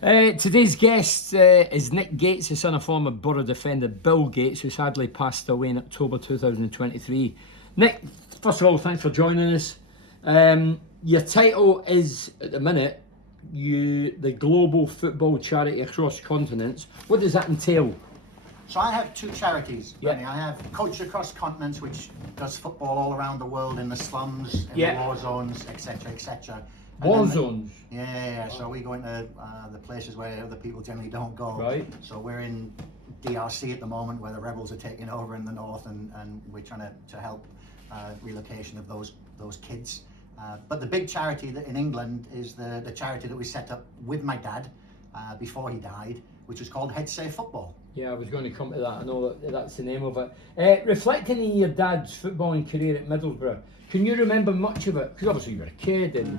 Today's guest is Nick Gates, the son of former Borough defender Bill Gates, who sadly passed away in October 2023. Nick, first of all, thanks for joining us. Your title is, at the minute, the global football charity across continents. What does that entail? So I have two charities. Yeah. I have Coach Across Continents, which does football all around the world in the slums, in the war zones, etc., etc. War zones? Yeah. So we go into the places where other people generally don't go. Right. So we're in DRC at the moment, where the rebels are taking over in the north, and we're trying to help relocation of those kids. But the big charity in England is the charity that we set up with my dad before he died, which was called Head Safe Football. Yeah, I was going to come to that. I know that's the name of it. Reflecting on your dad's footballing career at Middlesbrough, can you remember much of it? Because obviously you were a kid, and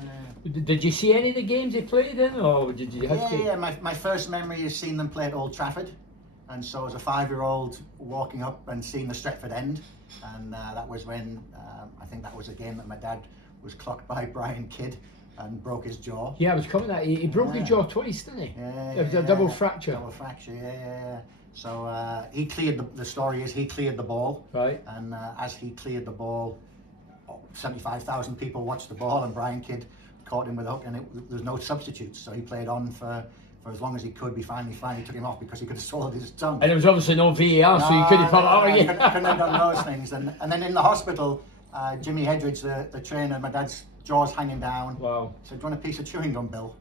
did you see any of the games they played in, or did you have to? Yeah. My first memory is seeing them play at Old Trafford, and so as a 5-year-old walking up and seeing the Stretford End, and that was when I think that was a game that my dad was clocked by Brian Kidd and broke his jaw. Yeah, I was coming at he broke his jaw twice, didn't he? Yeah, It was a double fracture. Double fracture, yeah. So he cleared the story is he cleared the ball. Right. And as he cleared the ball, 75,000 people watched the ball, and Brian Kidd caught him with a hook, and there's no substitutes. So he played on for as long as he could. We finally took him off because he could have swallowed his tongue. And there was obviously no VAR, so you couldn't put it out again. Couldn't have done those things. And then in the hospital, Jimmy Hedridge, the trainer, my dad's jaw's hanging down. Wow. So do you want a piece of chewing gum, Bill?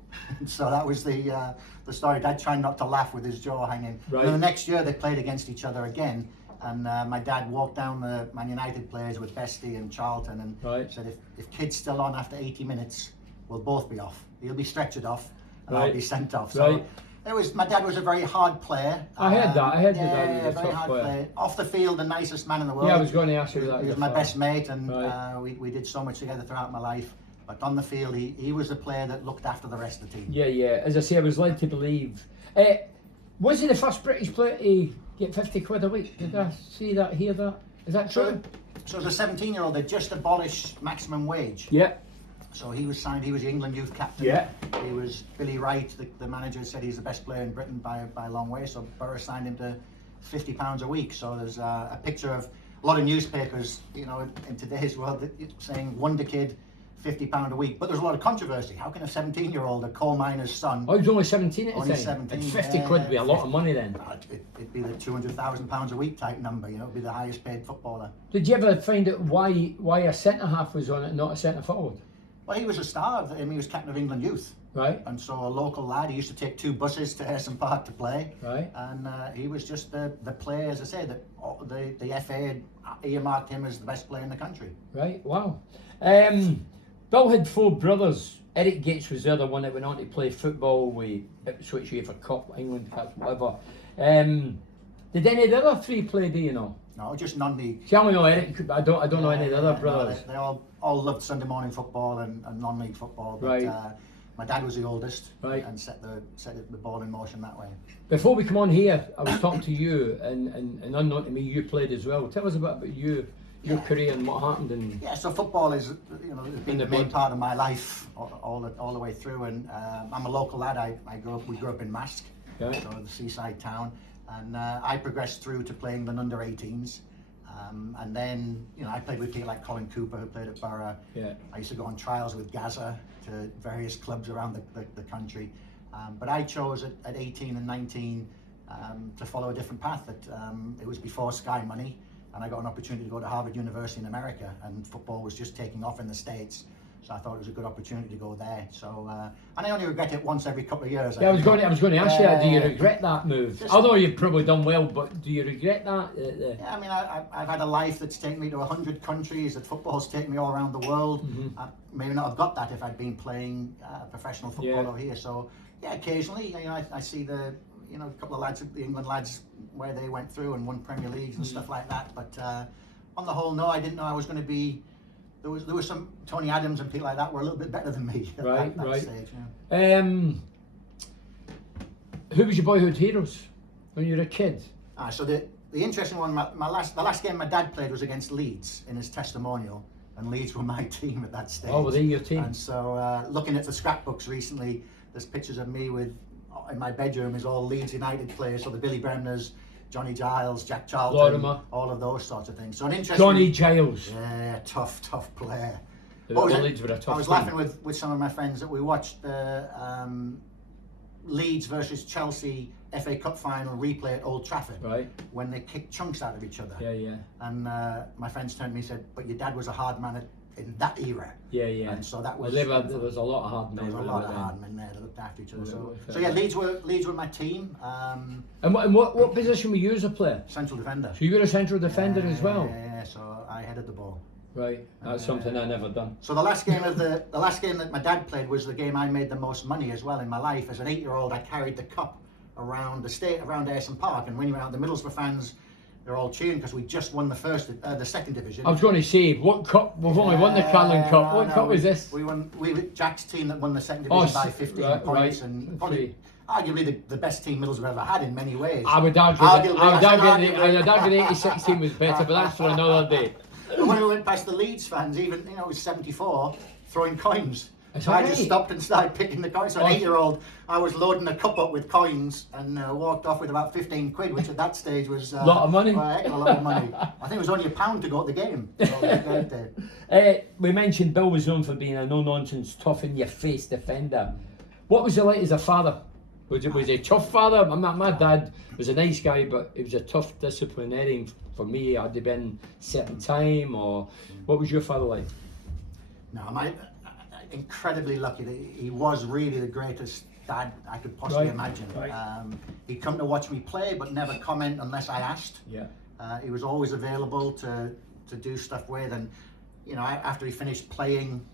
So that was the story. Dad trying not to laugh with his jaw hanging. Right. And the next year they played against each other again, and my dad walked down the Man United players with Bestie and Charlton, and said, if Kid's still on after 80 minutes, we'll both be off. He'll be stretchered off, and I'll be sent off. So my dad was a very hard player. I heard that. I heard that. Yeah, very hard player. Off the field, the nicest man in the world. Yeah, I was going to ask you that. He was my best mate, and we did so much together throughout my life. But on the field, he was the player that looked after the rest of the team. Yeah. As I say, I was led to believe. Was he the first British player to get 50 quid a week? Did I see that, hear that? Is that true? So as a 17-year-old, they just abolished maximum wage. Yeah. So he was signed, he was the England youth captain. Yeah. He was Billy Wright, the manager, said he's the best player in Britain by a long way. So Borough signed him to £50 a week. So there's a picture of a lot of newspapers, in today's world, saying Wonder Kid, £50 a week. But there's a lot of controversy. How can a 17-year-old, a coal miner's son... Oh, he was only 17 at the time? Only 17. And 50 quid would be a lot of money then. It'd be the £200,000 a week type number, it'd be the highest paid footballer. Did you ever find out why a centre-half was on it, not a centre-forward? Well, he was a star. He was captain of England youth. Right. And so a local lad, he used to take 2 buses to Ayresome Park to play. Right. And he was just the player, as I say, that the FA had earmarked him as the best player in the country. Right, wow. Bill had 4 brothers. Eric Gates was the other one that went on to play football with Ipswich UEFA Cup, England Cup, whatever. Did any of the other 3 play, do you know? No, just non-league. See, I only know Eric, I don't know any of the other brothers. They all loved Sunday morning football and non-league football. But, right. My dad was the oldest, right, and set the ball in motion that way. Before we come on here, I was talking to you, and unknown to me, you played as well. Tell us a bit about your career and what happened. And yeah, so football is, been the main part of my life all the way through. And I'm a local lad. We grew up in Mask, so the seaside town, and I progressed through to playing the under 18s. And then, I played with people like Colin Cooper, who played at Borough. Yeah. I used to go on trials with Gaza to various clubs around the country. But I chose at 18 and 19 to follow a different path. It was before Sky Money, and I got an opportunity to go to Harvard University in America, and football was just taking off in the States. So I thought it was a good opportunity to go there. So, and I only regret it once every couple of years. Yeah, I was going to ask you that. Do you regret that move? Although you've probably done well, but do you regret that? Yeah, I mean, I've had a life that's taken me to 100 countries. That football's taken me all around the world. Mm-hmm. I maybe not have got that if I'd been playing professional football over here. So, yeah, occasionally, I see a couple of lads, the England lads, where they went through and won Premier Leagues and stuff like that. But on the whole, no, I didn't know I was going to be. There was some Tony Adams and people like that were a little bit better than me at that stage. Yeah. Who was your boyhood heroes when you were a kid? So the interesting one, the last game my dad played was against Leeds in his testimonial, and Leeds were my team at that stage. Oh, were they your team? And so looking at the scrapbooks recently, there's pictures of me with in my bedroom is all Leeds United players, so the Billy Bremners, Johnny Giles, Jack Charlton, Lorimer. all of those sorts of things. So an interesting. Johnny Giles. Yeah, tough player. Well, What was it? Leeds were a tough I was team. laughing with some of my friends that we watched the Leeds versus Chelsea FA Cup final replay at Old Trafford, Right. when they kicked chunks out of each other. Yeah. And my friends turned to me and said, "But your dad was a hard man in that era." Yeah. And so that was. There was a lot of hard There men. was a lot of then. hard men there that looked after each other. So, Fair so yeah, enough. Leeds were my team. And what position were you as a player? Central defender. So you were a central defender as well. Yeah. So I headed the ball. Right. That's something I never done. So the last game that my dad played was the game I made the most money as well in my life. As an 8-year-old, I carried the cup around Ayresome Park, and when you went out, the Middlesbrough fans, they're all cheering because we just won the second division. I was going to say, what cup? We've only won the Carling Cup. What cup was this? We won. We were Jack's team that won the second Oh, division by 15 right, points, right. and probably arguably the best team Middlesbrough ever had in many ways. I would argue the 86 team was better, but that's for another day. And when we went past the Leeds fans, even it was 74, throwing coins. That's So I right. just stopped and started picking the coins. So an 8-year-old, I was loading the cup up with coins and walked off with about 15 quid, which at that stage was a Lot of money. A heck of a lot of money. I think it was only £1 to go to the game. So it was great day. We mentioned Bill was known for being a no-nonsense, tough-in-your-face defender. What was he like as a father? Was he a tough father? My dad was a nice guy, but he was a tough disciplinarian for me. Had he been certain time, or what was your father like? No, incredibly lucky that he was really the greatest dad I could possibly Right, imagine. right. He'd come to watch me play, but never comment unless I asked. Yeah. He was always available to do stuff with, and you know, after he finished playing,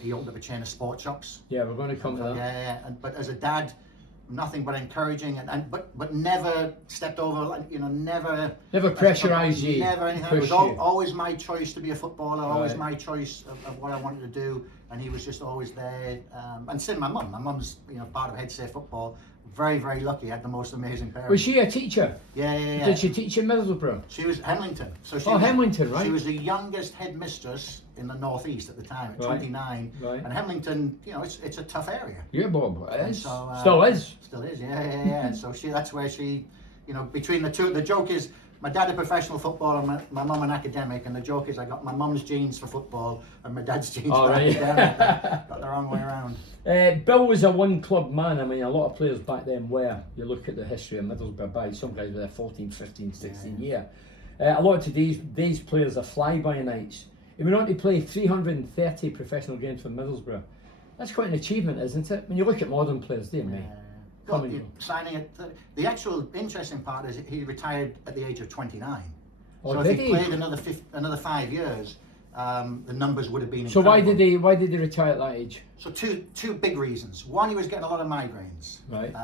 he opened up a chain of sport shops. Yeah, we're going to come to that. Yeah. But as a dad, nothing but encouraging, but never stepped over. You know, never pressurised you. Never anything. It was Pushed you. always my choice to be a footballer. Always Right. my choice of what I wanted to do, and he was just always there. And same my mum. My mum's part of Head Safe Football. Very, very lucky. Had the most amazing parents. Was she a teacher? Yeah. Did she teach in Middlesbrough? She was Hemlington. So she Oh, Hemlington, right. She was the youngest headmistress in the northeast at the time, at Right. 29. Right. And Hemlington, it's a tough area. Yeah, Bob. It is. So, Still is. Still is, yeah. So that's where she, between the two, the joke is, my dad a professional footballer, my mum an academic, and the joke is I got my mum's genes for football and my dad's genes Oh, for right. academic. Got the wrong way around. Bill was a one-club man. I mean, a lot of players back then were. You look at the history of Middlesbrough by some guys were there 14, 15, 16 year. A lot of today's players are fly-by-nights. He went on to play 330 professional games for Middlesbrough. That's quite an achievement, isn't it? When you look at modern players, do you, mate? Got Coming- you signing at the actual interesting part is he retired at the age of 29. Oh, So did if he he? played another 5 years, the numbers would have been So incredible. why did he retire at that age? So two big reasons. One, he was getting a lot of migraines. Right.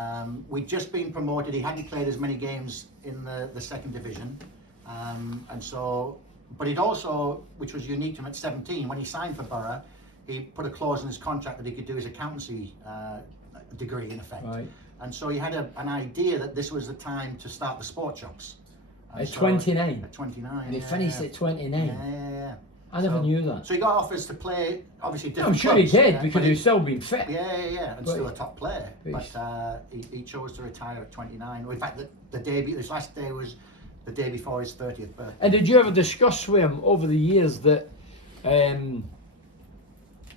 We'd just been promoted. He hadn't played as many games in the second division, and so. But he'd also, which was unique to him at 17, when he signed for Borough, he put a clause in his contract that he could do his accountancy degree in effect. Right. And so he had an idea that this was the time to start the sport shops. And At so- 29? At 29. And he yeah, finished yeah. at 29. Yeah. I never So- knew that. So he got offers to play, obviously different I'm sure he clubs, did yeah, because but he's still been fit. yeah, and But- still a top player. but But he chose to retire at 29. In fact, the debut, his last day was the day before his 30th birthday. And did you ever discuss with him over the years that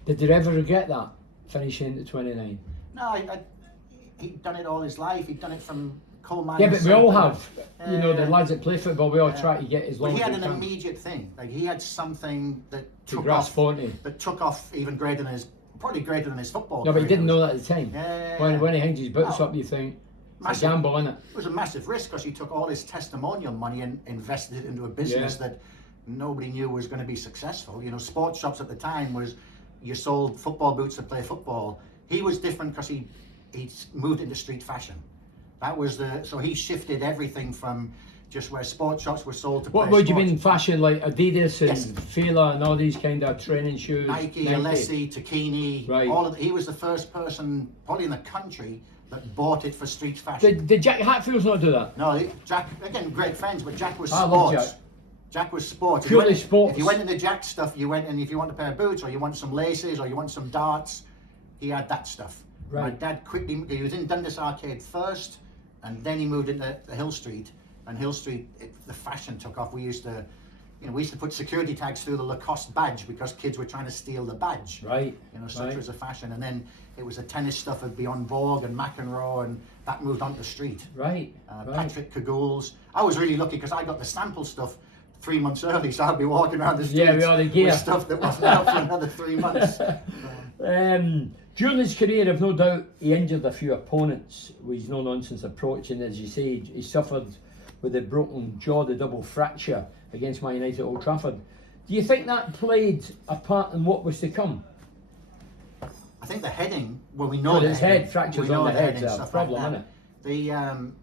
did you ever regret that finishing at 29? No, he'd done it all his life. He'd done it from coal mines. Yeah, but we all to- have. You know, the Yeah. lads that play football, we all Yeah. try to get as But long he as had we an can. immediate thing. Like he had something that To took grasp off, onto. that took off even greater than probably greater than his football. No, but he career. didn't know that at the time. Yeah. When he hangs his boots No. up, you think, it's a Massive. gamble, innit? It was a massive risk because he took all his testimonial money and invested it into a business Yeah. that nobody knew was going to be successful. You know, sports shops at the time was you sold football boots to play football. He was different because he moved into street fashion. That was so he shifted everything from just where sports shops were sold to What play would you sports. mean fashion, like Adidas and Yes. Fila and all these kind of training shoes? Nike, Alessi, Tacchini, Right. he was the first person probably in the country that bought it for street fashion. Did Jack Hatfields not do that? No, Jack, again, great friends, but Jack was I love sports. Jack. Jack was sports. Purely If you went- sports. If you went into Jack stuff, you went, and if you want a pair of boots, or you want some laces, or you want some darts, he had that stuff. My Right. dad quickly, he was in Dundas Arcade first, and then he moved into Hill Street. And Hill Street, the fashion took off. We used to put security tags through the Lacoste badge because kids were trying to steal the badge. Right. Such right. was the fashion. And then it was the tennis stuff of Beyond Vogue and McEnroe, and that moved onto the street. Right. Patrick Cagoules. I was really lucky because I got the sample stuff 3 months early, so I'd be walking around the streets Yeah, with all the gear. with stuff that wasn't out for another 3 months. During his career, I've no doubt he injured a few opponents with his no-nonsense approach, and as you say, he suffered with a broken jaw, the double fracture against Man United at Old Trafford. Do you think that played a part in what was to come? I think the heading, well, we know But the his heading, head fractures we know on the the head's heading, a stuff problem, like isn't that. it?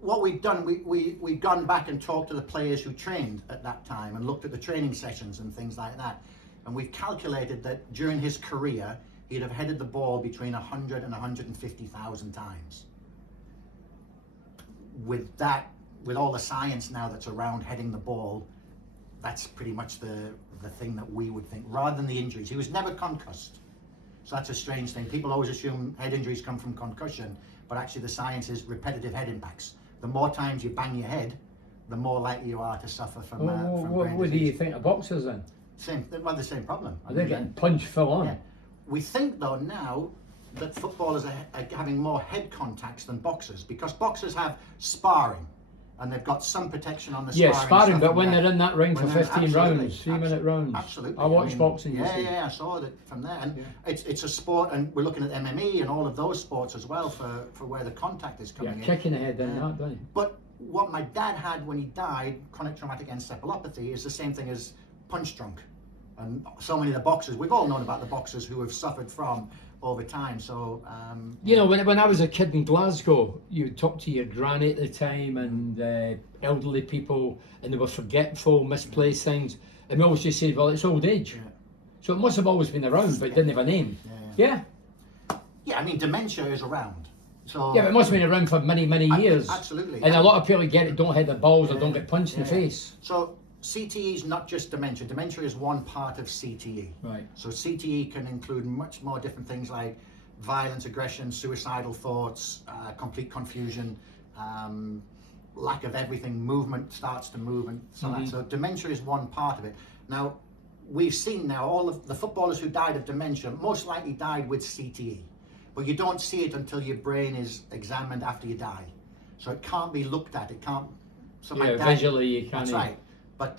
What we've done, we've gone back and talked to the players who trained at that time and looked at the training sessions and things like that. And we've calculated that during his career, he'd have headed the ball between 100 and 150,000 times. With that, with all the science now that's around heading the ball, that's pretty much the thing that we would think, rather than the injuries. He was never concussed. So that's a strange thing. People always assume head injuries come from concussion, but actually the science is repetitive head impacts. The more times you bang your head, the more likely you are to suffer from brain What do you disease. think of boxers then? They've had the same problem. Are they getting punched full on? Yeah. We think though now that footballers are having more head contacts than boxers, because boxers have sparring and they've got some protection on the Yeah, sparring, stuff but from when there. they're in that ring for When they're- 15 absolutely, rounds, 3-minute rounds. Absolutely. I watch boxing, you Yeah, see. yeah, I saw it from there. And it's a sport, and we're looking at MMA and all of those sports as well for where the contact is Yeah, coming in. kicking the head in that, don't you? But what my dad had when he died, chronic traumatic encephalopathy, is the same thing as punch drunk. And so many of the boxers, we've all known about the boxers who have suffered from over time. So, You know, when I was a kid in Glasgow, you would talk to your granny at the time and elderly people, and they were forgetful, misplaced things. And we always just said, well, it's old age. Yeah. So it must have always been around, but it didn't have a name. Yeah? yeah, I mean, dementia is around. So Yeah, but it must have been around for many, many years. absolutely. And a lot of people get it, don't hit the balls or don't get punched in the face. So CTE is not just dementia. Dementia is one part of CTE. Right. So CTE can include much more different things like violence, aggression, suicidal thoughts, complete confusion, lack of everything, movement starts to move, and so dementia is one part of it. Now, we've seen now all of the footballers who died of dementia most likely died with CTE, but you don't see it until your brain is examined after you die. So it can't be looked at. It can't. So my Yeah, dad, visually you can't. that's right. But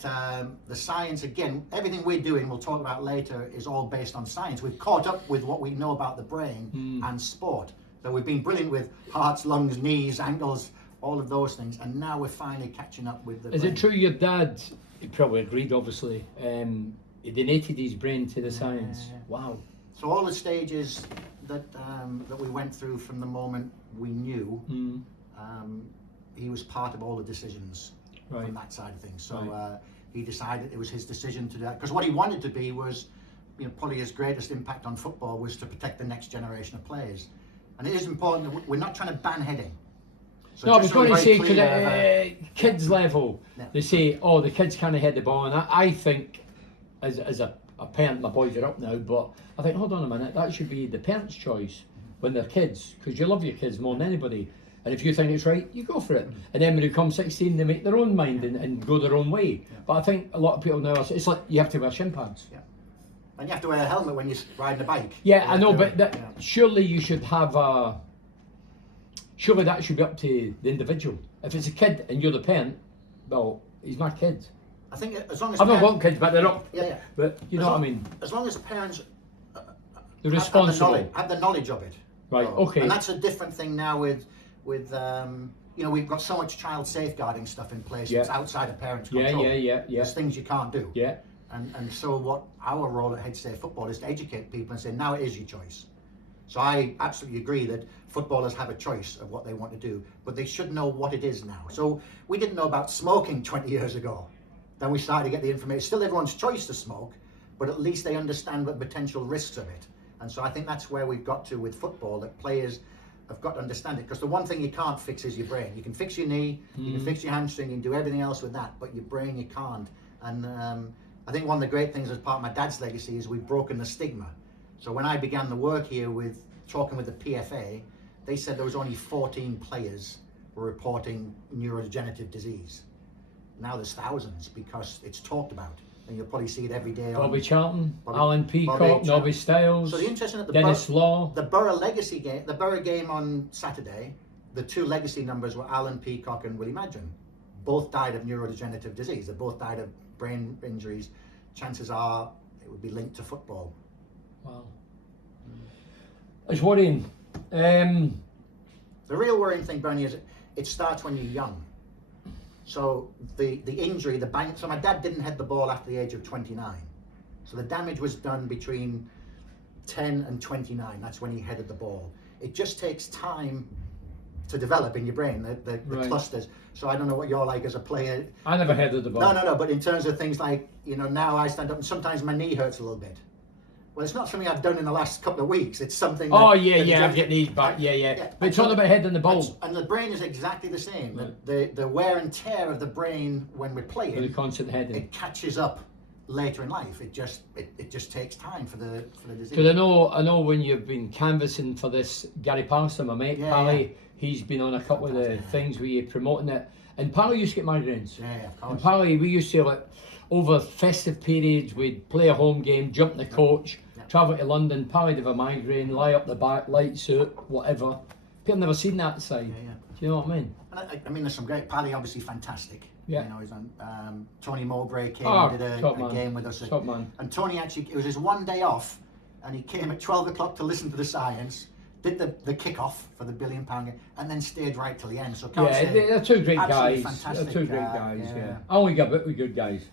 the science, again, everything we're doing, we'll talk about later, is all based on science. We've caught up with what we know about the brain and sport. So we've been brilliant with hearts, lungs, knees, ankles, all of those things. And now we're finally catching up with the Is brain. it true your dad, he probably agreed obviously, he donated his brain to the science? Wow. So all the stages that we went through from the moment we knew, he was part of all the decisions. Right. From that side of things. So Right. he decided it was his decision to do that. Because what he wanted to be was, probably his greatest impact on football was to protect the next generation of players. And it is important that we're not trying to ban heading. So No, I was just going to very say to clear, the kids level, Yeah. they say, oh, the kids can't hit the ball. And I think, as a parent, my boys are up now, but I think, hold on a minute, that should be the parent's choice when they're kids, because you love your kids more than anybody. And if you think it's right, you go for it. And then when they come 16, they make their own mind and go their own way. But I think a lot of people now, it's like you have to wear shin pads. Yeah. And you have to wear a helmet when you're riding a bike. Yeah, You I have know, to- but yeah. surely you should have surely that should be up to the individual. If it's a kid and you're the parent, well, he's my kid. I think as long as I've not parents- got kids, but they're up. Yeah, yeah. But you know what I mean? As long as parents They're have responsible. the knowledge of it. Right, So- okay. And that's a different thing now with we've got so much child safeguarding stuff in place. Yeah. It's outside of parents' Yeah, control. yeah. There's things you can't do. Yeah. And so what our role at Head Safe Football is to educate people and say, now it is your choice. So I absolutely agree that footballers have a choice of what they want to do, but they should know what it is now. So we didn't know about smoking 20 years ago. Then we started to get the information. It's still everyone's choice to smoke, but at least they understand the potential risks of it. And so I think that's where we've got to with football, that players have got to understand it. Because the one thing you can't fix is your brain. You can fix your knee, you can fix your hamstring, you can do everything else with that, but your brain you can't. And I think one of the great things as part of my dad's legacy is we've broken the stigma. So when I began the work here with talking with the PFA, they said there was only 14 players were reporting neurodegenerative disease. Now there's thousands because it's talked about, and you'll probably see it every day. Bobby Charlton, Alan Bobby Peacock, Nobby Charlton. Stiles, So the interesting at the Dennis Law. the Borough Legacy game, the Borough game on Saturday, the two legacy numbers were Alan Peacock and Willie Madgen. Both died of neurodegenerative disease. They both died of brain injuries. Chances are it would be linked to football. Wow. It's worrying. The real worrying thing, Bernie, is it starts when you're young. So the injury, the bang. So my dad didn't head the ball after the age of 29. So the damage was done between 10 and 29. That's when he headed the ball. It just takes time to develop in your brain, the Right. clusters. So I don't know what you're like as a player. I never headed the ball. No. But in terms of things like, now I stand up and sometimes my knee hurts a little bit. Well, it's not something I've done in the last couple of weeks. It's something. Oh, that I've got knees back. Yeah. But it's all about heading the ball. And the brain is exactly the same. Right. The wear and tear of the brain when we're With the playing, constant heading. it catches up later in life. It just takes time for the disease. Because I know when you've been canvassing for this, Gary Pallister, my mate, Yeah, Pally, he's been on a couple of the things where you're promoting it. And Pally used to get migraines. Yeah, of course. And Pally, we used to, like, over festive periods, we'd play a home game, jump in the coach, travel to London, Pally'd have a migraine, lie up the back, light suit, whatever. People never seen that side. Yeah. Do you know what I mean? And I mean, there's some great. Paddy, obviously fantastic. Yeah. He's on. Tony Mowbray came Oh, and did top a man. game with us. Top man. And Tony actually, it was his one day off, and he came at 12 o'clock to listen to the science, did the kick-off for the £1 billion game, and then stayed right till the end. So can't Yeah, say they're two great absolutely guys. fantastic, They're two great guys, yeah. yeah. I only got a bit with good guys.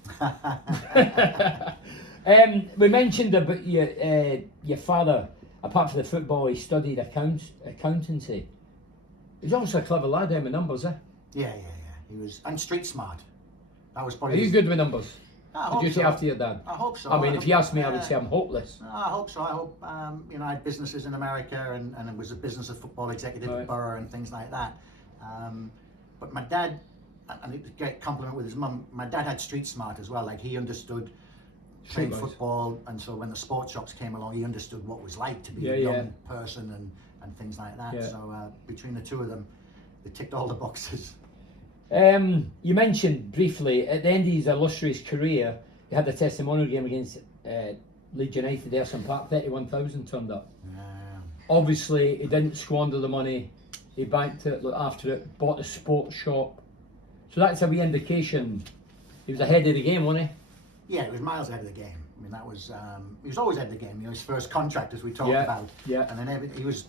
We mentioned about your father. Apart from the football, he studied accountancy. He's also a clever lad, with numbers, eh? Yeah. He was, and street smart. That was Are probably. you good with numbers? I Did hope you say so. after your dad? I hope so. I mean, if you asked me, I would Yeah. say I'm hopeless. No, I hope so. I hope, I had businesses in America and it was a business of football executive Right. at Borough and things like that. But my dad, and it's a great compliment with his mum, my dad had street smart as well. Like he understood playing Streetwise. football, and so when the sports shops came along, he understood what it was like to be Yeah, a young yeah. person and things like that. Yeah. So between the two of them, they ticked all the boxes. You mentioned briefly, at the end of his illustrious career, he had the testimonial game against Leeds United, Ayresome Park, 31,000 turned up. Obviously, he didn't squander the money. He banked it, looked after it, bought a sports shop. So that's a wee indication. He was ahead of the game, wasn't Yeah, it was miles ahead of the game. I mean, that was he was always ahead of the game. His first contract, as we talked Yeah, about. yeah. And then he was,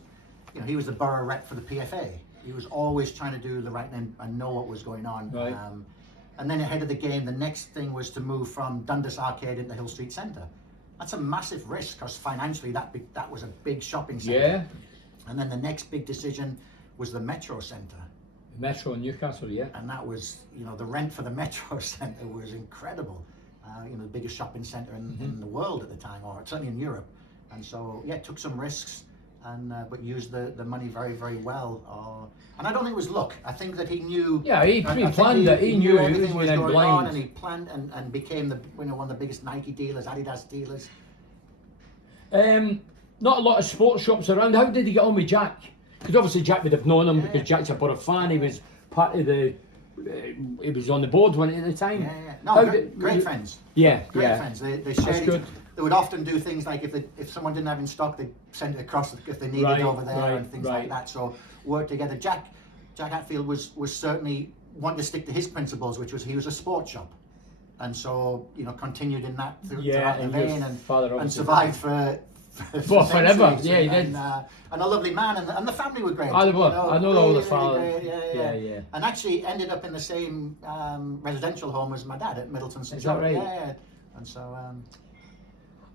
he was the borough rep for the PFA. He was always trying to do the right thing and know what was going on. Right. And then ahead of the game, the next thing was to move from Dundas Arcade into Hill Street Centre. That's a massive risk because financially that was a big shopping centre. Yeah. And then the next big decision was the Metro Centre. he? Metro in Newcastle, yeah. And that was, the rent for the Metro Centre was incredible. The biggest shopping centre in the world at the time, or certainly in Europe. And so, yeah, took some risks, and but used the money very, very well. And I don't think it was luck. I think that he knew. Yeah, he I think pre-planned it. He knew everything was then going blind. on, and he planned and became one of the biggest Nike dealers, Adidas dealers. Not a lot of sports shops around. How did he get on with Jack? Because obviously Jack would have known him Yeah. because Jack's a Borough fan. He was part of the. He was on the board when at the time. Yeah. No, How great did- friends. Yeah, Great yeah. friends. They That's shared. good. They would often do things like if someone didn't have in stock, they'd send it across if they needed Right, it over there right, and things right. like that. So work together. Jack Hatfield was certainly wanted to stick to his principles, which was he was a sports shop, and so continued in that Yeah, throughout the and your vein father and obviously- survived for Well, forever. centuries. Yeah, he and, did. and a lovely man, and the family were great. I know all the really father. great, Yeah, yeah. And actually ended up in the same residential home as my dad at Middleton St Is that John. right? Yeah. And so.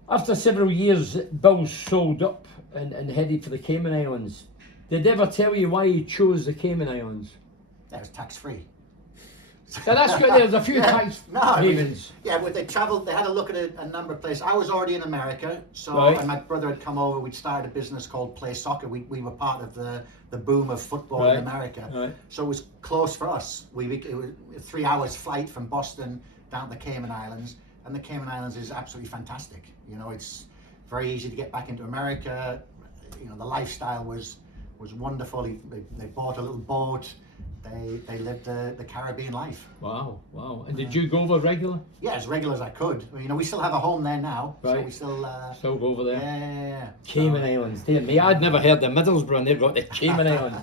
After several years, Bill sold up and headed for the Cayman Islands. Did they ever tell you why he chose the Cayman Islands? Yeah, it was tax free. So that's good. There's a few tax it was- havens. Yeah, but they travelled. They had a look at a number of places. I was already in America, so Right. and my brother had come over. We'd started a business called Play Soccer. We were part of the boom of football Right. in America. Right. So it was close for us. It was a 3 hours flight from Boston down to the Cayman Islands, and the Cayman Islands is absolutely fantastic. It's very easy to get back into America. the lifestyle was wonderful. They bought a little boat. They lived the Caribbean life. Wow, wow. And did you go over regular? Yeah, as regular as I could. We still have a home there now, so Right. we still. Still go over there? Yeah. Cayman So, Islands, dear me. I'd never heard of Middlesbrough and they've got the Cayman Islands.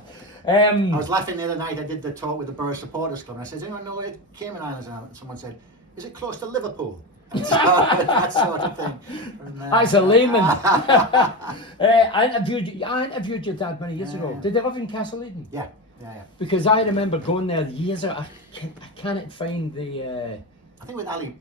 I was laughing the other night. I did the talk with the Borough Supporters Club, and I said, "Does anyone know where Cayman Islands are?" And someone said, "Is it close to Liverpool?" And so, that sort of thing. And, That's a layman. I interviewed your dad many years ago. Did they live in Castle Eden? Yeah. Because I remember going there years ago. I cannot find the I think with Ali.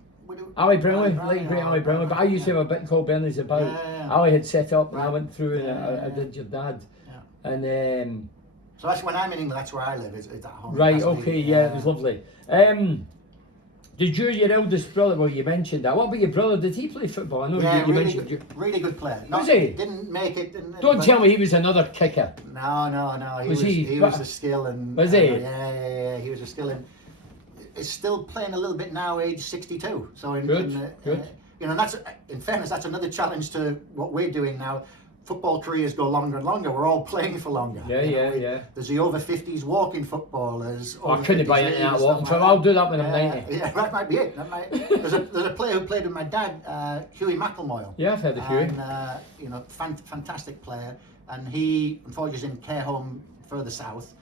Ali Brownlee, late great Ali Brownlee. But I used to have a bit called Bernie's About. Yeah. Ali had set up, and I Right. went through and Yeah. I did your dad. Yeah. And So that's when I'm in England. That's where I live. It's at home. right, That's okay, me. yeah, it was lovely. Did your eldest brother? Well, you mentioned that. What about your brother? Did he play football? I know Yeah, you really mentioned. good, really good player. Was he? Didn't make it. Don't but- tell me he was another kicker. No. Was he? He was a skill and. Was he? Yeah. He was a skill and is still playing a little bit now, age 62. So Good. that's in fairness, that's another challenge to what we're doing now. Football careers go longer and longer. We're all playing for longer. Yeah. There's the over 50s walking footballers. I over couldn't 50s buy anything out of stuff walking, like so that. I'll do that when I'm 90. Yeah, that might be it. There's a player who played with my dad, Hughie McElmoyle. Yeah, I've heard of Hughie. And fantastic player. And he unfortunately is in care home further south.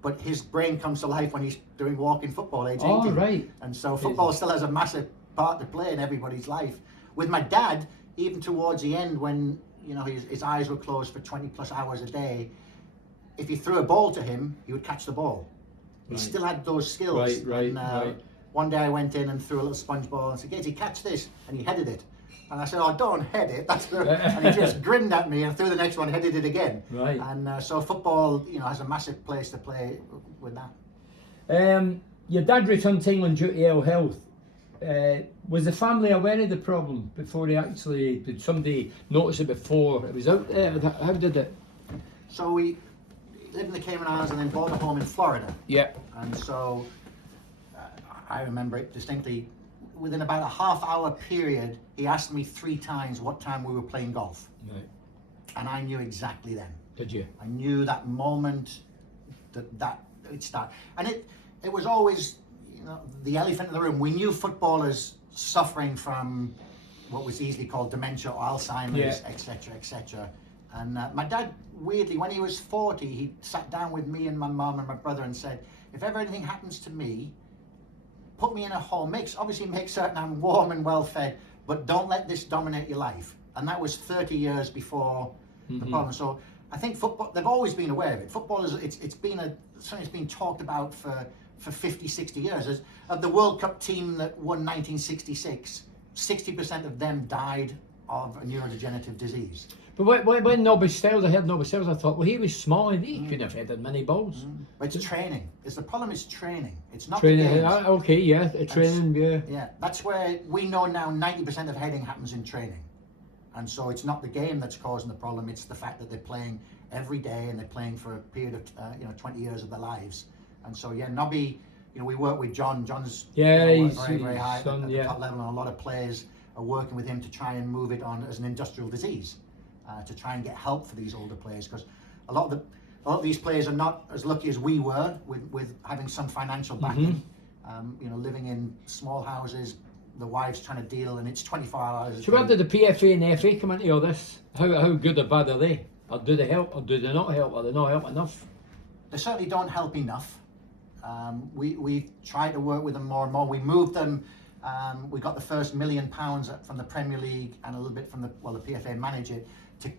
But his brain comes to life when he's doing walking football, age 18. Oh, right. And so football still has a massive part to play in everybody's life. With my dad, even towards the end, when his eyes were closed for 20 plus hours a day, if you threw a ball to him, he would catch the ball. He Right. still had those skills. Right. One day I went in and threw a little sponge ball and said, "Gaty, catch this," and he headed it. And I said, "Oh, don't head it." And he just grinned at me and threw the next one, headed it again. Right. And so football, has a massive place to play with that. Your dad returned to England due to ill health. Was the family aware of the problem before did somebody notice it before it was out there? How did it? So we lived in the Cayman Islands and then bought a home in Florida. Yeah. And so I remember it distinctly. Within about a half-hour period, he asked me 3 times what time we were playing golf. Right. And I knew exactly then. Did you? I knew that moment that it started. And it was always, the elephant in the room. We knew footballers suffering from what was easily called dementia or Alzheimer's, etc. And my dad, weirdly, when he was 40, he sat down with me and my mum and my brother and said, "If ever anything happens to me, put me in a home. Obviously make certain I'm warm and well fed, but don't let this dominate your life." And that was 30 years before the problem. So I think football, they've always been aware of it. Football is, it's been something that's been talked about for 50, 60 years. As of the World Cup team that won 1966, 60% of them died of a neurodegenerative disease. But when Nobby Stiles, I heard Nobby Stiles, I thought, well, he was small and he couldn't have headed many balls. But it's training. The problem is training. It's not Training, the games. okay, yeah, training, yeah. Yeah, that's where we know now 90% of heading happens in training. And so it's not the game that's causing the problem, it's the fact that they're playing every day and they're playing for a period of 20 years of their lives. And so Nobby, we work with John. John's he's very, very high son, at the top level, and a lot of players are working with him to try and move it on as an industrial disease, to try and get help for these older players, because a lot of these players are not as lucky as we were with having some financial backing. Living in small houses, the wife's trying to deal, and it's 24 hours. So where did the PFA and the FA come into all this? How good or bad are they? Or do they help, or do they not help? Or they not help enough? They certainly don't help enough. We tried to work with them more and more. We moved them. We got the first £1 million from the Premier League and a little bit from the PFA manage it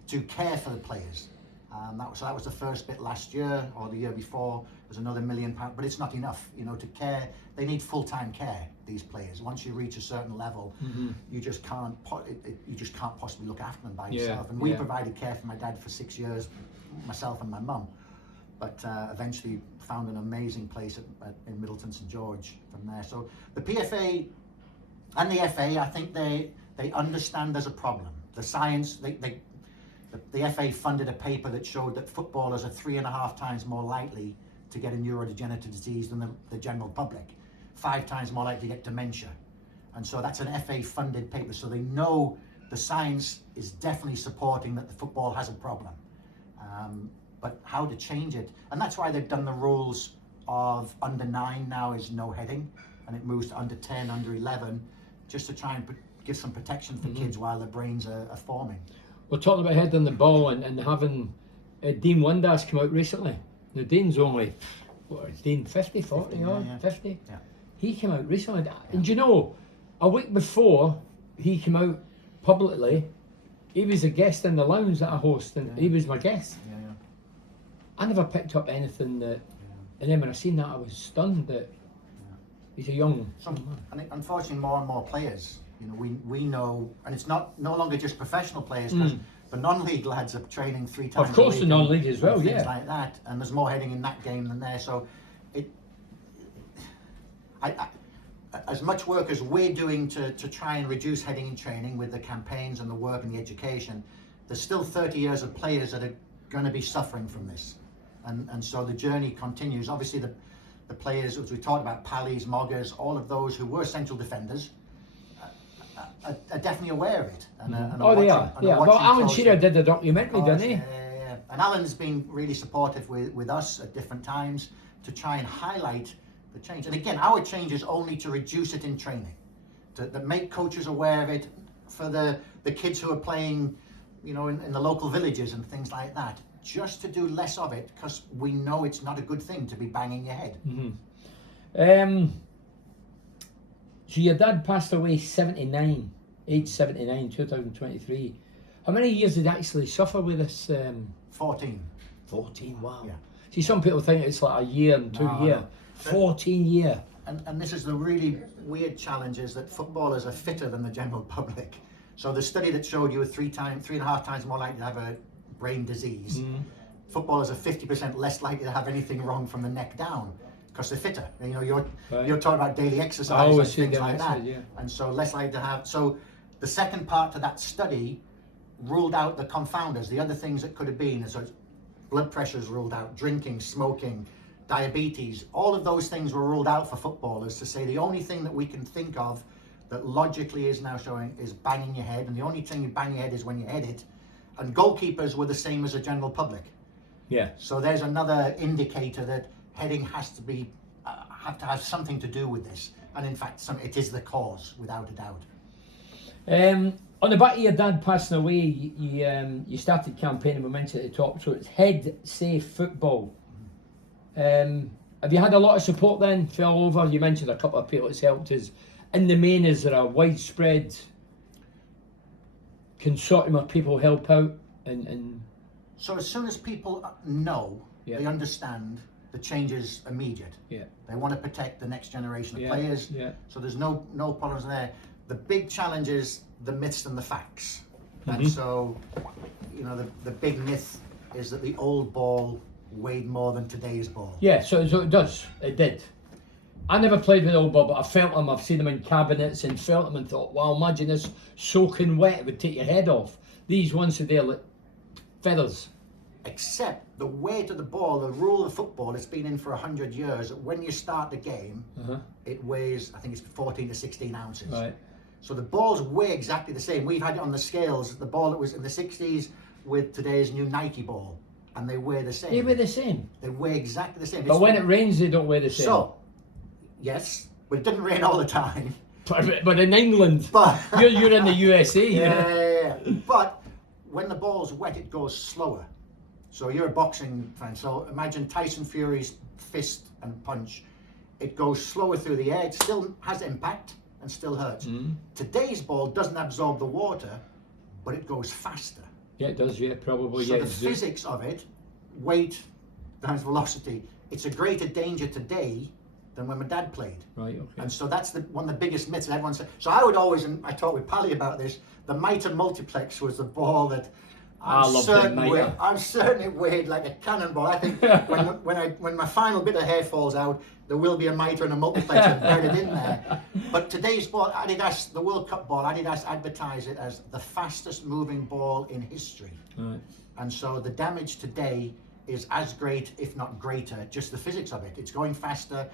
to care for the players. That was the first bit last year or the year before. There's another £1 million, but it's not enough. To care. They need full-time care. These players. Once you reach a certain level, you just can't. You just can't possibly look after them by yourself. And we provided care for my dad for 6 years, myself and my mum. But eventually found an amazing place in Middleton St George from there. So the PFA and the FA, I think they understand there's a problem. The science, the FA funded a paper that showed that footballers are 3.5 times more likely to get a neurodegenerative disease than the general public, 5 times more likely to get dementia. And so that's an FA funded paper. So they know the science is definitely supporting that the football has a problem. But how to change it, and that's why they've done the rules of under 9 now is no heading, and it moves to under 10, under 11, just to try and give some protection for kids while their brains are forming. We're talking about heading the ball and having Dean Windass come out recently. Now Dean's only, what is Dean, 50, 40 odd, yeah. 50? Yeah. He came out recently, and you know, a week before he came out publicly, he was a guest in the lounge that I host, and he was my guest. Yeah. I never picked up anything that, and then when I seen that, I was stunned that he's a young. I think unfortunately more and more players, you know, we know, and it's no longer just professional players, because the non-league lads are training 3 times. Of course, a the week non-league as well, things yeah. like that, and there's more heading in that game than there. So, as much work as we're doing to try and reduce heading in training with the campaigns and the work and the education, there's still 30 years of players that are going to be suffering from this. And so the journey continues. Obviously, the players, as we talked about, Pallies, Moggers, all of those who were central defenders, are definitely aware of it. And They are. Yeah. Well, Alan Shearer did the documentary, didn't he? Yeah. And Alan's been really supportive with us at different times to try and highlight the change. And again, our change is only to reduce it in training, to make coaches aware of it, for the kids who are playing, you know, in the local villages and things like that. Just to do less of it, because we know it's not a good thing to be banging your head. So your dad passed away age 79, 2023. How many years did he actually suffer with this? 14. 14, wow. Yeah. See, some people think it's like a year and 2 years. 14 year. And this is the really weird challenge, is that footballers are fitter than the general public. So the study that showed you were 3.5 times more likely to have a brain disease. Footballers are 50% less likely to have anything wrong from the neck down, because they're fitter. You know, you're talking about daily exercise and things like that, and so less likely to have. So the second part to that study ruled out the confounders, the other things that could have been. So blood pressure is ruled out, drinking, smoking, diabetes, all of those things were ruled out for footballers, to say the only thing that we can think of that logically is now showing is banging your head, and the only thing you bang your head is when you head it. And goalkeepers were the same as the general public. Yeah. So there's another indicator that heading has to be, have to have something to do with this. And in fact, it is the cause, without a doubt. On the back of your dad passing away, you started campaigning, we mentioned at the top, so it's Head Safe Football. Have you had a lot of support then, all over? You mentioned a couple of people that's helped us. In the main, is there a widespread consortium of people help out? And So as soon as people know, they understand, the change is immediate. Yeah. They want to protect the next generation of players. Yeah. So there's no problems there. The big challenge is the myths and the facts. And so, you know, the big myth is that the old ball weighed more than today's ball. Yeah, so it does. It did. I never played with old ball, but I felt them. I've seen them in cabinets and felt them and thought, wow, imagine this soaking wet, it would take your head off. These ones are there like feathers. Except the weight of the ball, the rule of football, it's been in for 100 years. When you start the game, it weighs, I think it's 14 to 16 ounces. Right. So the balls weigh exactly the same. We've had it on the scales, the ball that was in the 60s with today's new Nike ball, and they weigh the same. They weigh the same. They weigh exactly the same. But when it rains, they don't weigh the same. So, yes, but it doesn't rain all the time. But in England, But you're in the USA. Yeah. But when the ball's wet, it goes slower. So you're a boxing fan. So imagine Tyson Fury's fist and punch. It goes slower through the air. It still has impact and still hurts. Today's ball doesn't absorb the water, but it goes faster. Yeah, it does. Yeah, probably. So yeah, the physics of it, weight times velocity, it's a greater danger today than when my dad played. Right. Okay. And so that's one of the biggest myths that everyone said. So I would always, and I talked with Pally about this, the Mitre Multiplex was the ball that I'm certain it weighed like a cannonball. I think when my final bit of hair falls out, there will be a Mitre and a Multiplex embedded in there. But today's ball, Adidas, the World Cup ball, Adidas advertise it as the fastest moving ball in history. Right. And so the damage today is as great, if not greater, just the physics of it. It's going faster.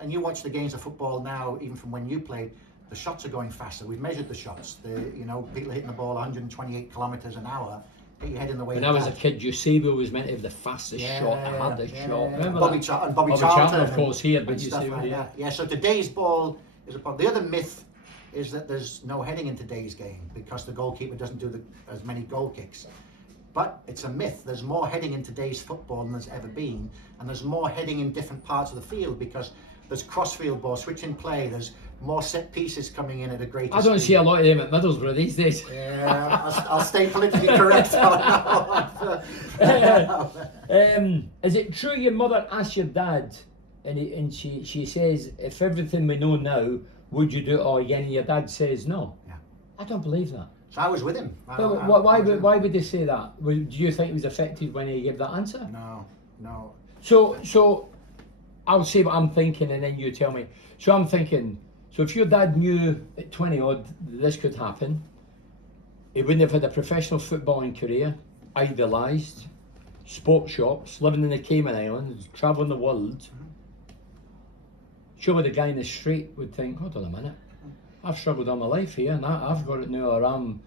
And you watch the games of football now, even from when you played, the shots are going faster. We've measured the shots. People are hitting the ball 128 kilometers an hour. get your head in the way. When of I was a that. kid, Eusebio was meant to have the fastest shot, the hardest shot. Remember Bobby, that? and Bobby Charlton, Charlton, of course, here, but and stuff Eusebio, like yeah. that. Yeah. So today's ball is a problem. The other myth is that there's no heading in today's game because the goalkeeper doesn't do as many goal kicks. But it's a myth. There's more heading in today's football than there's ever been, and there's more heading in different parts of the field because there's crossfield ball, switching play. There's more set pieces coming in at a greater I don't speed. see a lot of them at Middlesbrough these days. Yeah, I'll stay politically correct on that one. Is it true your mother asked your dad, and she says, if everything we know now, would you do it all again? And your dad says no. Yeah. I don't believe that. So I was with him. Why would they say that? Do you think he was affected when he gave that answer? No. So I'll say what I'm thinking, and then you tell me. So I'm thinking. So if your dad knew at 20 odd this could happen, he wouldn't have had a professional footballing career, idolised, sports shops, living in the Cayman Islands, travelling the world. Surely the guy in the street would think, hold on a minute, I've struggled all my life here, and I've got it now, or I'm...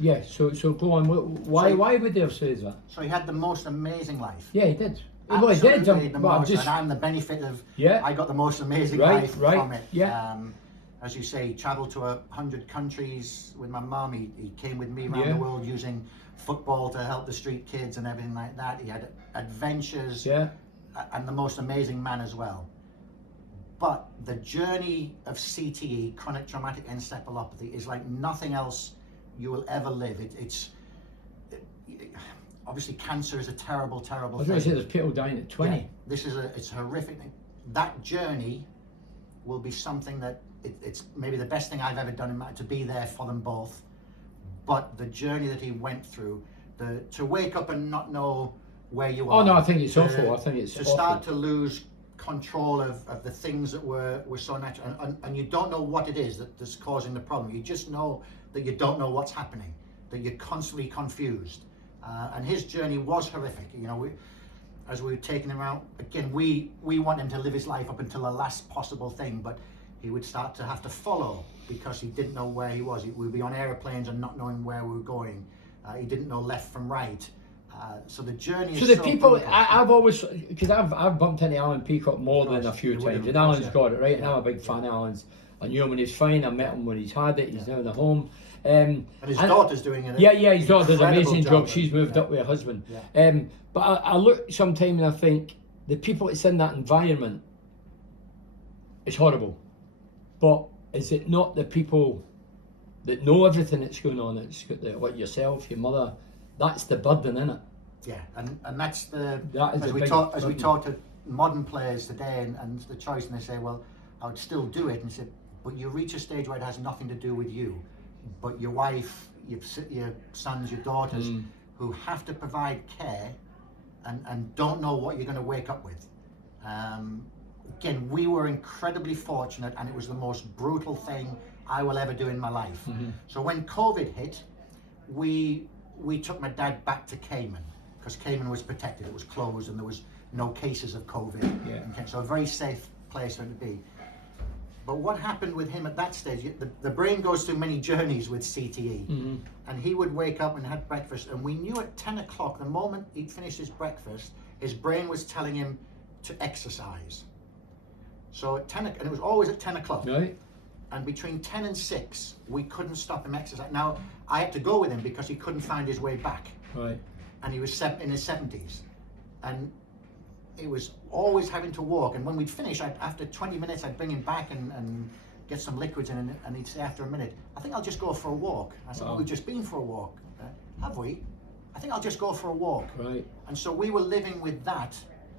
Yeah, so go on. Why would they have said that? So he had the most amazing life. Yeah, he did. Well, he did. Absolutely the Well, most, just, and I'm the benefit of. Yeah. I got the most amazing Right, life right, from it. yeah. As you say, he travelled to 100 countries with my mum. He came with me around Yeah. the world using football to help the street kids and everything like that. He had adventures. yeah. And the most amazing man as well. But the journey of CTE, chronic traumatic encephalopathy, is like nothing else you will ever live. Obviously, cancer is a terrible, terrible I was thing. going to say there's people dying at 20. Yeah, this is it's horrific. That journey will be something that it's maybe the best thing I've ever done in my, to be there for them both. But the journey that he went through, to wake up and not know where you are. Oh no, I think it's to- awful. I think it's to awful. start to lose control of the things that were so natural, and you don't know what it is that's causing the problem. You just know that you don't know what's happening, that you're constantly confused. And his journey was horrific. You know, as we were taking him out, again, we want him to live his life up until the last possible thing, but he would start to have to follow because he didn't know where he was. We'd be on airplanes and not knowing where we were going. He didn't know left from right. So the journey is So the people, brutal. I've always, because I've bumped into Alan Peacock more than a few you would times, have, and Alan's yeah. got it, right? And Yeah. I'm a big fan of Alan's. I knew him when he was fine, I met him when he's had it, he's now in the home. And his daughter's doing it. Yeah, his daughter does an incredible amazing job. She's moved yeah. up with her husband. Yeah. But I look sometime and I think the people that's in that environment, it's horrible. But is it not the people that know everything that's going on? It's got what yourself, your mother. That's the burden, isn't it? Yeah, and that's the That is as a we big talk burden. to modern players today and the choice, and they say, well, I would still do it, and say, but you reach a stage where it has nothing to do with you, but your wife, your sons, your daughters, who have to provide care, and don't know what you're going to wake up with. Again, we were incredibly fortunate, and it was the most brutal thing I will ever do in my life. So when COVID hit, we took my dad back to Cayman, because Cayman was protected, it was closed, and there was no cases of COVID. Yeah. Okay, so a very safe place for him to be. But what happened with him at that stage, the brain goes through many journeys with CTE, and he would wake up and had breakfast, and we knew at 10 o'clock, the moment he'd finished his breakfast, his brain was telling him to exercise. So at 10, and it was always at 10 o'clock. Right? And between 10 and 6, we couldn't stop him exercising. Now, I had to go with him because he couldn't find his way back. Right. And he was in his 70s. And it was always having to walk. And when we'd finish, after 20 minutes, I'd bring him back and get some liquids in, and he'd say after a minute, I think I'll just go for a walk. I said, well, we've just been for a walk. Have we? I think I'll just go for a walk. Right. And so we were living with that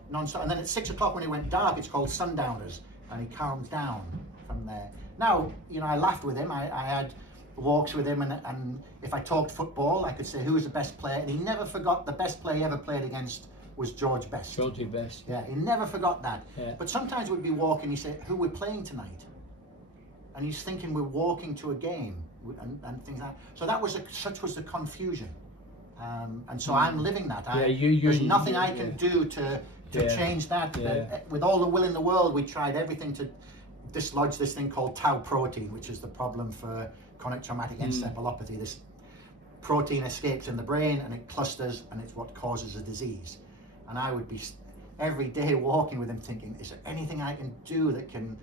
non-stop. And then at 6 o'clock when it went dark, it's called sundowners. And he calms down from there. Now, you know, I laughed with him. I had walks with him, and if I talked football, I could say who was the best player. And he never forgot the best player he ever played against was George Best. Georgie Best. Yeah, he never forgot that. Yeah. But sometimes we'd be walking, he'd say, who we're playing tonight? And he's thinking we're walking to a game, and things like that. So that was such was the confusion. And so I'm living that. There's nothing I can do to change that. Yeah. With all the will in the world, we tried everything to dislodge this thing called tau protein, which is the problem for chronic traumatic encephalopathy. This protein escapes in the brain and it clusters, and it's what causes a disease. And I would be every day walking with him thinking, is there anything I can do that can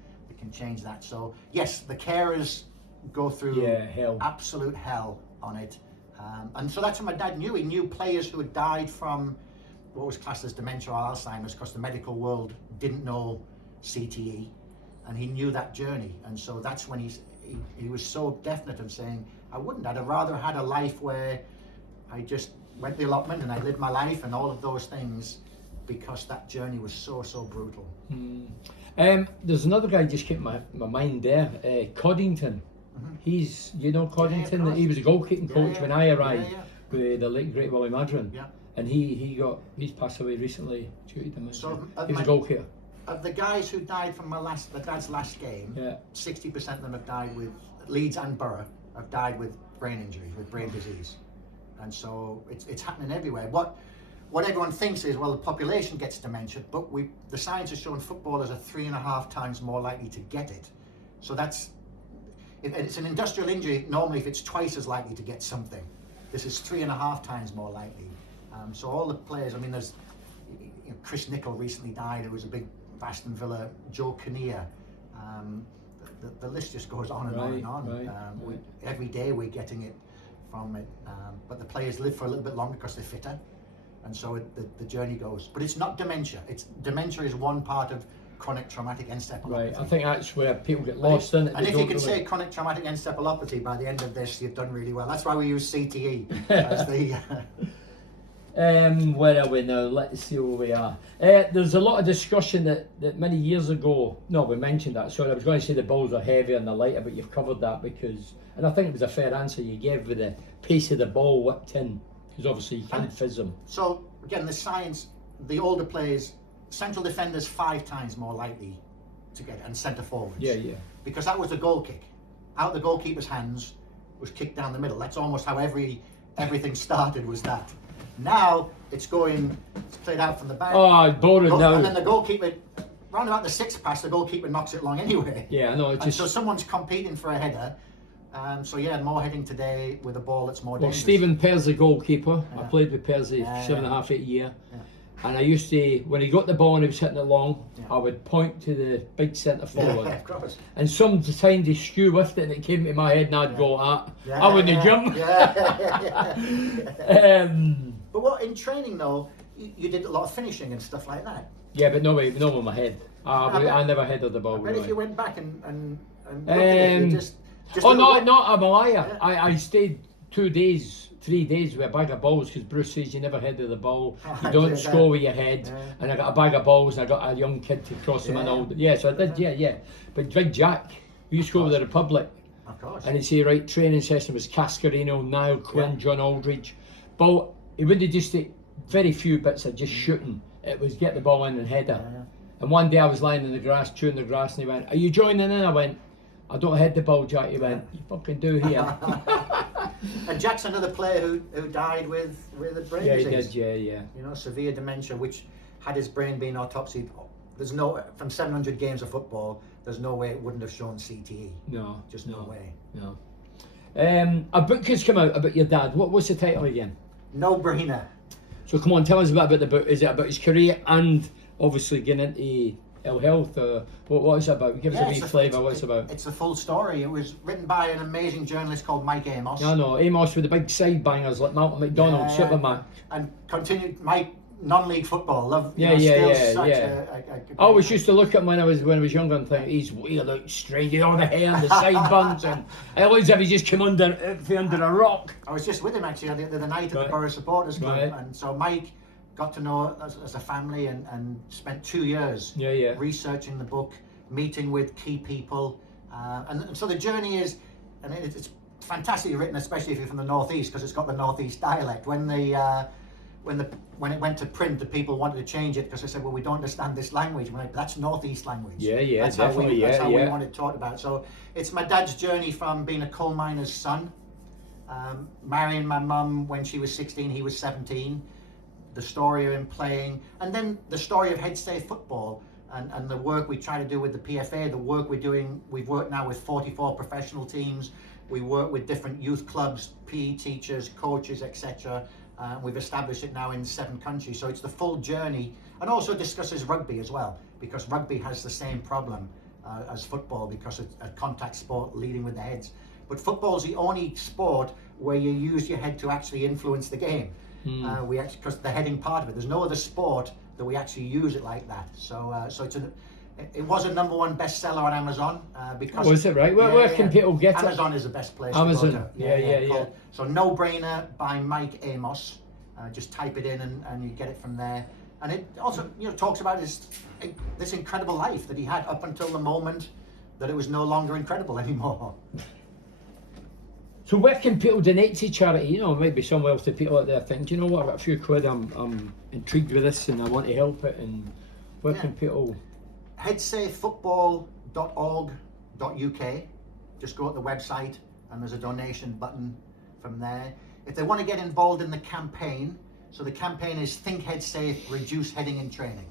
change that? So yes, the carers go through hell. absolute hell on it. And so that's what my dad knew. He knew players who had died from what was classed as dementia or Alzheimer's, because the medical world didn't know CTE, and he knew that journey. And so that's when he was so definite of saying, I'd have rather had a life where I just went the allotment and I lived my life and all of those things, because that journey was so brutal. There's another guy just kept my mind there, Coddington. He's, you know Coddington, Yeah, he was a goalkeeping coach when I arrived Yeah. with the late great Willie Madron. Yeah. And he's passed away recently due to dementia. So, he was a goalkeeper. Of the guys who died from my dad's last game, 60% of them have died with, Leeds and Borough have died with brain injury, with brain disease. And so it's happening everywhere. What everyone thinks is, well, the population gets dementia, but the science has shown footballers are 3.5 times more likely to get it. So if it's an industrial injury, normally if it's twice as likely to get something, this is 3.5 times more likely. So all the players, I mean, there's Chris Nicholl recently died, who was a big Aston Villa, Joe Kinnear. The list just goes on and on and on. Every day we're getting it from it, but the players live for a little bit longer because they're fitter, and so the journey goes. But it's not dementia. Dementia is one part of chronic traumatic encephalopathy. Right, I think that's where people get lost in it. And if you can say chronic traumatic encephalopathy by the end of this, you've done really well. That's why we use CTE as the... Where are we now? Let's see where we are. There's a lot of discussion that many years ago, we mentioned that, sorry, I was going to say the balls are heavier and they're lighter, but you've covered that and I think it was a fair answer you gave with the pace of the ball whipped in, because obviously you can't fizz them. So again, the science, the older players, central defenders 5 times more likely to get, and centre forwards. Yeah. Because that was a goal kick. Out the goalkeeper's hands, was kicked down the middle. That's almost how everything started, was that. Now it's played out from the back. Oh, boring now. And then the goalkeeper, round about the 6th pass, the goalkeeper knocks it long anyway. Yeah, I know. So someone's competing for a header. More heading today with a ball that's more dangerous. Well, Stephen Pear's the goalkeeper. I played with Pear's 7.5, 8 years. And I used to, when he got the ball and he was hitting it long, I would point to the big centre forward. Of course. And sometimes he skew with it and it came to my head and I'd go, I wouldn't jump. But what, in training though, you did a lot of finishing and stuff like that. Yeah, but no with my head. I never headed the ball. But if you went back and looked at it, you just I'm a liar. I stayed 2 days, 3 days with a bag of balls, because Bruce says you never headed the ball, you don't score with your head. And I got a bag of balls and I got a young kid to cross them and all. Yeah, so I did, But Big Jack, we used to go with the Republic. Of course. And he'd say, right, training session was Cascarino, Niall Quinn, John Aldridge. But it wouldn't just take very few bits of just shooting. It was get the ball in and header. And one day I was lying in the grass, chewing the grass, and he went, are you joining in? I went, I don't head the ball, Jack. He went, you fucking do here. And Jack's another player who died with a brain disease. He did, yeah. You know, severe dementia, which had his brain been autopsied, from 700 games of football, there's no way it wouldn't have shown CTE. No. Just no way. No. A book has come out about your dad. What's the title again? No Brainer. So come on, tell us a bit about the book. Is it about his career and obviously getting into ill health? What is it about? Give us a wee flavour. What's it about? It's the full story. It was written by an amazing journalist called Mike Amos. I know, Amos with the big side bangers like Malcolm McDonald, Superman. And continued Mike non-league football. Love. I always used to look at him when I was younger and think he's weird, out strange, all the hair and the sideburns, and I always have he just come under a rock. I was just with him actually the other night at the Borough Supporters Club, and so Mike got to know us as a family and spent 2 years researching the book, meeting with key people, and so the journey is, and it's fantastically written, especially if you're from the northeast, because it's got the northeast dialect. When it went to print, the people wanted to change it because they said, well, we don't understand this language. We're like, that's northeast language. That's definitely. That's how we want it taught about. So it's my dad's journey from being a coal miner's son, marrying my mum when she was 16, he was 17, the story of him playing, and then the story of Headstay football and the work we try to do with the PFA, the work we're doing. We've worked now with 44 professional teams. We work with different youth clubs, PE teachers, coaches, etc. We've established it now in 7 countries. So it's the full journey, and also discusses rugby as well, because rugby has the same problem as football, because it's a contact sport, leading with the heads. But football is the only sport where you use your head to actually influence the game. Because the heading part of it, there's no other sport that we actually use it like that. So it was a #1 bestseller on Amazon because. Was it right? Where can people get it? Amazon is the best place. Amazon. To go to. Yeah. So No Brainer by Mike Amos. Just type it in and you get it from there. And it also talks about this incredible life that he had up until the moment that it was no longer incredible anymore. So where can people donate to charity? Maybe somewhere else, the people out there think, you know what, I've got a few quid, I'm intrigued with this and I want to help it. And where can people? headsafefootball.org.uk. Just go to the website and there's a donation button from there. If they want to get involved in the campaign, so the campaign is Think Head Safe, Reduce Heading in Training.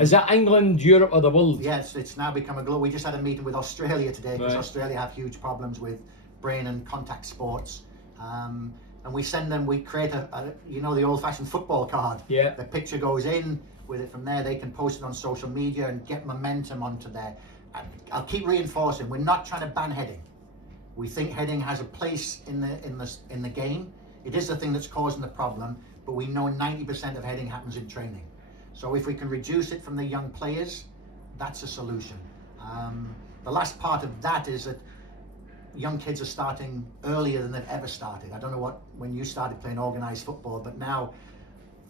Is that England, Europe, or the world? Yes, it's now become a global. We just had a meeting with Australia today, because Right. Australia have huge problems with brain and contact sports. And we send them, we create the old-fashioned football card. Yeah. The picture goes in with it from there. They can post it on social media and get momentum onto there. And I'll keep reinforcing, we're not trying to ban heading. We think heading has a place in the game. It is the thing that's causing the problem, but we know 90% of heading happens in training. So if we can reduce it from the young players, that's a solution. The last part of that is that young kids are starting earlier than they've ever started. I don't know when you started playing organised football, but now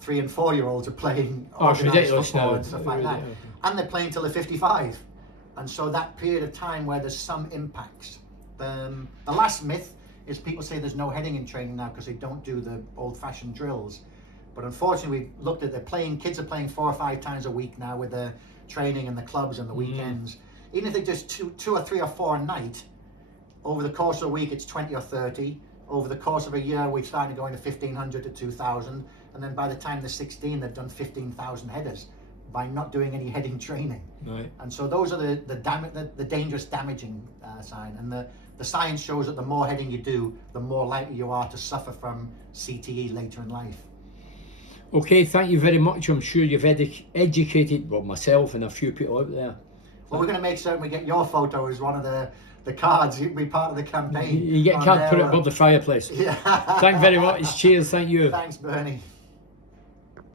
3 and 4 year olds are playing organised football and stuff like that. And they're playing till they're 55. And so that period of time where there's some impacts. The last myth is people say there's no heading in training now because they don't do the old-fashioned drills. But unfortunately, we've looked at kids are playing 4 or 5 times a week now with the training and the clubs and the weekends. Even if they just two or 3 or 4 a night, over the course of a week it's 20 or 30. Over the course of a year, we're starting to go into 1,500 to 2,000. And then by the time they're 16, they've done 15,000 headers by not doing any heading training. Right. And so those are the dangerous damaging sign. And the science shows that the more heading you do, the more likely you are to suffer from CTE later in life. Okay, thank you very much. I'm sure you've educated myself and a few people out there. Well, we're going to make certain we get your photo as one of the cards. You can be part of the campaign. You get a card, put it above the fireplace. Yeah. Thank you very much. Cheers. Thank you. Thanks, Bernie.